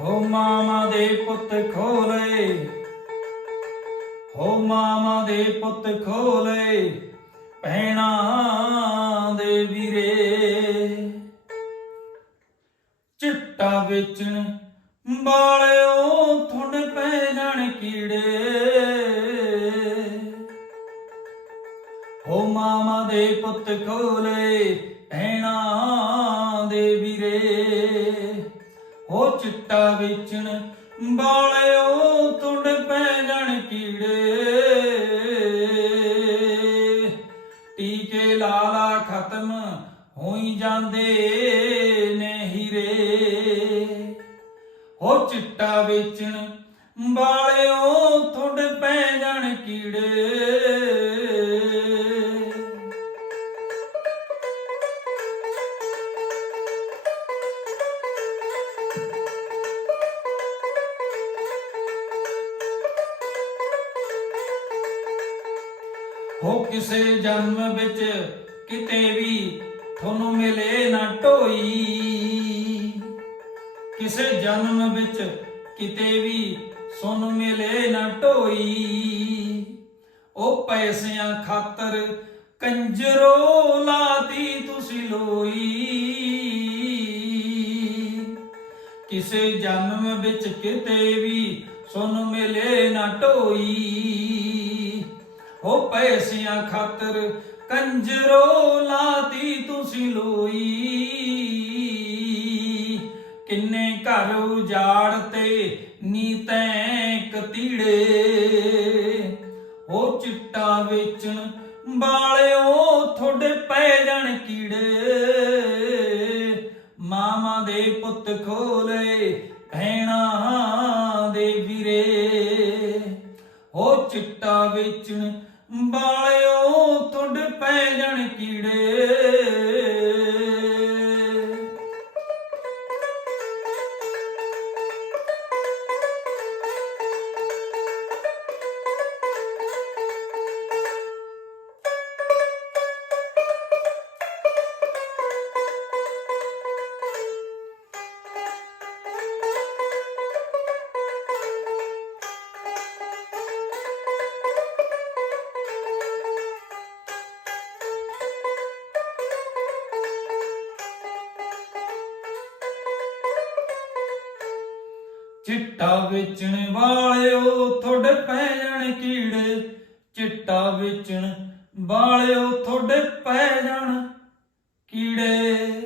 ਹੋ ਮਾਮਾ ਦੇ ਪੁੱਤ ਖੋਲੇ। ਹੋ ਮਾਮਾ ਦੇ ਪੁੱਤ ਖੋਲੇ ਭੈਣਾ ਦੇ ਵੀਰੇ। ਚਿੱਟਾ ਵੇਚਣ ਬਾਲਿਓ ਥੁੰਡ ਪੈ ਜਾਣ ਕੀੜੇ। ਹੋ ਮਾਮਾ ਦੇ ਪੁੱਤ ਖੋਲੇ ਭੈਣਾ ਦੇ ਵੀਰੇ। ਹੋ ਚਿੱਟਾ ਵੇਚਣ ਬਾਲਿਓ ਤੁੰਡ ਪੈ ਜਾਣ ਕੀੜੇ। ਟੀਕੇ ਲਾਲਾ ਖਤਮ ਹੋਈ ਜਾਂਦੇ ਨੇ ਹੀਰੇ। ਹੋ ਚਿੱਟਾ ਵੇਚਣ ਬਾਲਿਓ ਤੁੰਡ ਪੈ ਜਾਣ ਕੀੜੇ। ਹੋ ਕਿਸੇ ਜਨਮ ਵਿੱਚ ਕਿਤੇ ਵੀ ਤੁਹਾਨੂੰ ਮਿਲੇ ਨਾ ਢੋਈ। ਕਿਸੇ ਜਨਮ ਵਿੱਚ ਕਿਤੇ ਵੀ ਤੁਹਾਨੂੰ ਮਿਲੇ ਨਾ ਢੋਈ। ਉਹ ਪੈਸਿਆਂ ਖਾਤਰ ਕੰਜਰੋ ਲਾਤੀ ਤੁਸੀਂ ਲੋਈ। ਕਿਸੇ ਜਨਮ ਵਿੱਚ ਕਿਤੇ ਵੀ ਤੁਹਾਨੂੰ ਮਿਲੇ ਨਾ ਢੋਈ। ਹੋ ਪੈਸਿਆਂ ਖਾਤਰ ਕੰਜਰੋ ਲਾਤੀ ਤੁਸੀਂ ਲੋਈ। ਕਿੰਨੇ ਘਰ ਉਜਾੜ ਤੇ ਨੀਤੈ ਕਤੀੜੇ ਹੋ ਚਿੱਟਾ ਵੇਚਣ ਬਾਲਿਓ ਥੋੜੇ ਪੈ ਜਾਣ ਕੀੜੇ। ਮਾਮਾ ਦੇ ਪੁੱਤ ਖੋਲੇ ਭੈਣਾ ਦੇ ਵੀਰੇ। ਹੋ ਚਿੱਟਾ ਵੇਚਣ ਕੀੜੇ ਚਿੱਟਾ ਵੇਚਣ ਵਾਲਿਓ ਤੁਹਾਡੇ ਪੈ ਜਾਣ ਕੀੜੇ। ਚਿੱਟਾ ਵੇਚਣ ਵਾਲਿਓ ਤੁਹਾਡੇ ਪੈ ਜਾਣ ਕੀੜੇ।